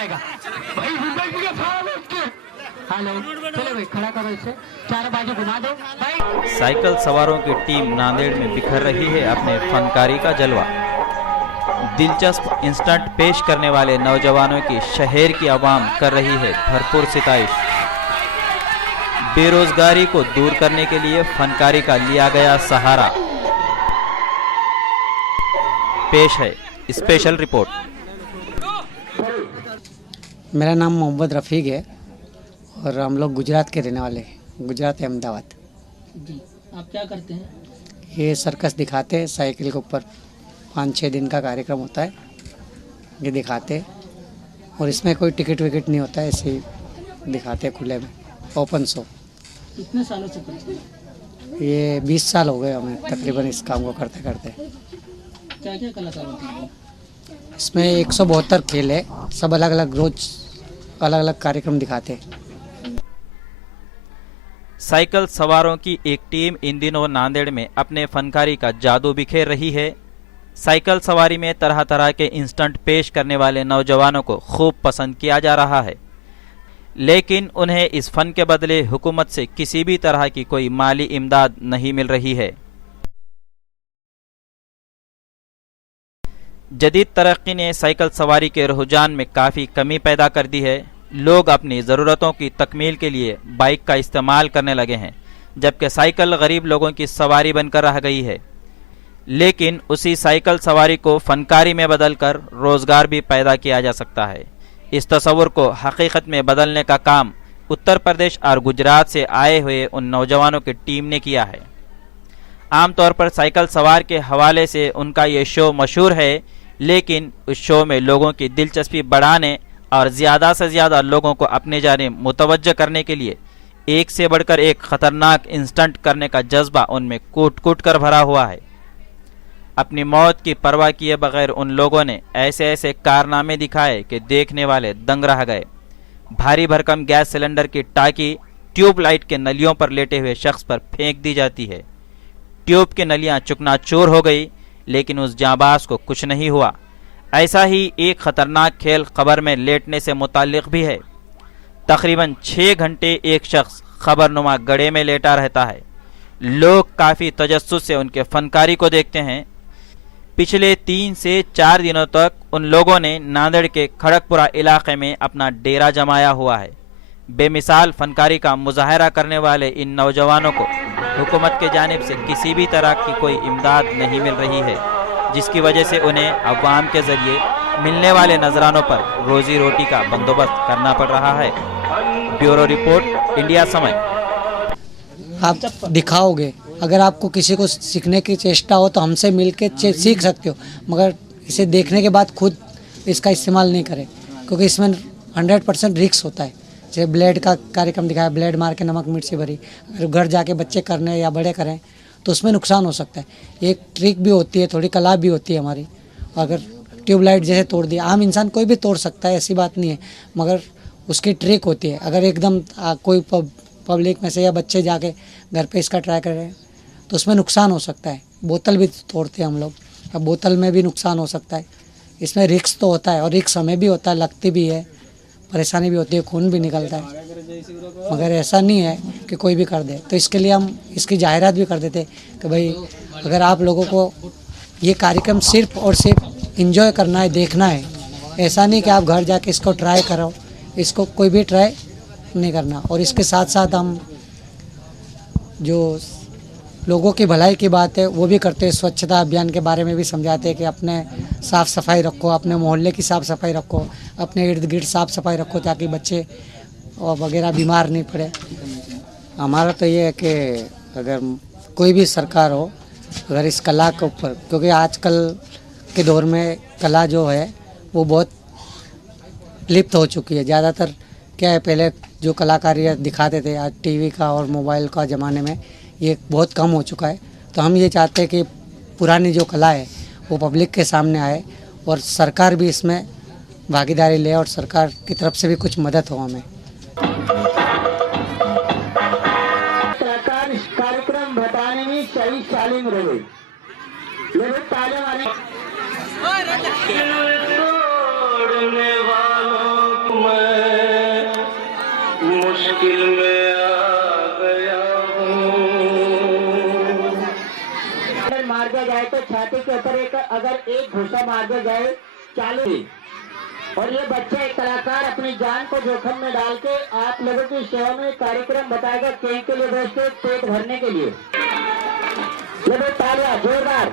जाएगा भाई। हेलो चलो भाई खड़ा करो इसे, चारों बाजू घुमा दो भाई। साइकिल सवारों की टीम नांदेड़ में बिखर रही है अपने फनकारी का जलवा। दिलचस्प इंस्टेंट पेश करने वाले नौजवानों की शहर की आवाम कर रही है भरपूर सिताइश। बेरोजगारी को दूर करने के लिए फनकारी का लिया गया सहारा। पेश है स्पेशल रिपोर्ट। मेरा नाम मोहम्मद रफ़ीक है और हम लोग गुजरात के रहने वाले हैं, गुजरात अहमदाबाद। जी, आप क्या करते हैं? ये सर्कस दिखाते हैं, साइकिल के ऊपर 5-6 दिन का कार्यक्रम होता है, ये दिखाते हैं। और इसमें कोई टिकट विकेट नहीं होता है, ऐसे ही दिखाते हैं खुले में, ओपन शो। कितने सालों से करते हैं? ये 20 साल हो गए हमें तकरीबन इस काम को करते करते। क्या क्या कलाकार होते हैं? इसमें 172 खेल है, सब अलग अलग रोज अलग अलग कार्यक्रम दिखाते हैं। साइकिल सवारों की एक टीम इन दिनों नांदेड़ में अपने फनकारी का जादू बिखेर रही है। साइकिल सवारी में तरह तरह के इंस्टेंट पेश करने वाले नौजवानों को खूब पसंद किया जा रहा है, लेकिन उन्हें इस फन के बदले हुकूमत से किसी भी तरह की कोई माली इमदाद नहीं मिल रही है। जदीद तरक्की ने साइकिल सवारी के रुझान में काफ़ी कमी पैदा कर दी है। लोग अपनी ज़रूरतों की तकमील के लिए बाइक का इस्तेमाल करने लगे हैं, जबकि साइकिल गरीब लोगों की सवारी बनकर रह गई है। लेकिन उसी साइकिल सवारी को फनकारी में बदलकर रोज़गार भी पैदा किया जा सकता है। इस तस्वुर को हकीकत में बदलने का काम उत्तर प्रदेश और गुजरात से आए हुए उन नौजवानों की टीम ने किया है। आमतौर पर साइकिल सवार के हवाले से उनका ये शो मशहूर है, लेकिन उस शो में लोगों की दिलचस्पी बढ़ाने और ज़्यादा से ज़्यादा लोगों को अपने जानिब मुतवज्जह करने के लिए एक से बढ़कर एक ख़तरनाक इंस्टेंट करने का जज्बा उनमें कूट कूट कर भरा हुआ है। अपनी मौत की परवाह किए बगैर उन लोगों ने ऐसे ऐसे कारनामे दिखाए कि देखने वाले दंग रह गए। भारी भरकम गैस सिलेंडर की टाकी ट्यूबलाइट के नलियों पर लेटे हुए शख्स पर फेंक दी जाती है। ट्यूब की नलियां चकनाचूर हो गई, लेकिन उस जांबाज को कुछ नहीं हुआ। ऐसा ही एक ख़तरनाक खेल खबर में लेटने से मुताल्लिक़ भी है। तकरीबन 6 घंटे एक शख्स खबरनुमा गड्ढे में लेटा रहता है। लोग काफ़ी तजस्सुस से उनके फनकारी को देखते हैं। पिछले 3 से 4 दिनों तक उन लोगों ने नांदेड़ के खड़गपुरा इलाके में अपना डेरा जमाया हुआ है। बेमिसाल फनकारी का मुजाहरा करने वाले इन नौजवानों को हुकूमत के जानिब से किसी भी तरह की कोई इमदाद नहीं मिल रही है, जिसकी वजह से उन्हें अवाम के ज़रिए मिलने वाले नजरानों पर रोजी रोटी का बंदोबस्त करना पड़ रहा है। ब्यूरो रिपोर्ट, इंडिया समय। आप दिखाओगे, अगर आपको किसी को सीखने की चेष्टा हो तो हमसे मिल के सीख सकते हो, मगर इसे देखने के बाद खुद इसका इस्तेमाल नहीं करें, क्योंकि इसमें 100% रिस्क होता है। जैसे ब्लेड का कार्यक्रम दिखाया, ब्लेड मार के नमक मिर्ची भरी, अगर घर जाके बच्चे करने या बड़े करें तो उसमें नुकसान हो सकता है। एक ट्रिक भी होती है, थोड़ी कला भी होती है हमारी। अगर ट्यूबलाइट जैसे तोड़ दिया, आम इंसान कोई भी तोड़ सकता है, ऐसी बात नहीं है, मगर उसकी ट्रिक होती है। अगर एकदम कोई पब्लिक में से या बच्चे जाके घर पे इसका ट्राई कर रहे हैं तो उसमें नुकसान हो सकता है। बोतल भी तोड़ते हैं हम लोग, अब बोतल में भी नुकसान हो सकता है। इसमें रिस्क तो होता है, और रिस्क हमें भी होता है, लगती भी है, परेशानी भी होती है, खून भी निकलता है, मगर ऐसा नहीं है कि कोई भी कर दे। तो इसके लिए हम इसकी जाहिरात भी कर देते कि भाई अगर आप लोगों को ये कार्यक्रम सिर्फ और सिर्फ एंजॉय करना है, देखना है, ऐसा नहीं कि आप घर जाके इसको ट्राई करो, इसको कोई भी ट्राई नहीं करना। और इसके साथ साथ हम जो लोगों की भलाई की बात है वो भी करते हैं। स्वच्छता अभियान के बारे में भी समझाते हैं कि अपने साफ़ सफाई रखो, अपने मोहल्ले की साफ़ सफाई रखो, अपने इर्द गिर्द साफ़ सफाई रखो, ताकि बच्चे और वगैरह बीमार नहीं पड़े। हमारा तो ये है कि अगर कोई भी सरकार हो, अगर इस कला के ऊपर, क्योंकि आजकल के दौर में कला जो है वो बहुत लिप्त हो चुकी है। ज़्यादातर क्या है, पहले जो कलाकारियाँ दिखाते थे, आज टीवी का और मोबाइल का ज़माने में ये बहुत कम हो चुका है। तो हम ये चाहते हैं कि पुरानी जो कला है वो पब्लिक के सामने आए, और सरकार भी इसमें भागीदारी ले, और सरकार की तरफ से भी कुछ मदद हो हमें। सरकार इस कार्यक्रम बताने में सही शालीन रहे। ताले वाले मुश्किल में आ गया हूँ। अगर मार दिया जाए तो छाती के ऊपर अगर एक घुसा मार दिया जाए 40। और ये बच्चा एक कलाकार अपनी जान को जोखिम में डाल के आप लोगों की सेवा में कार्यक्रम बताएगा केक के लिए दोस्तों, पेट भरने के लिए। ये तालियां जोरदार।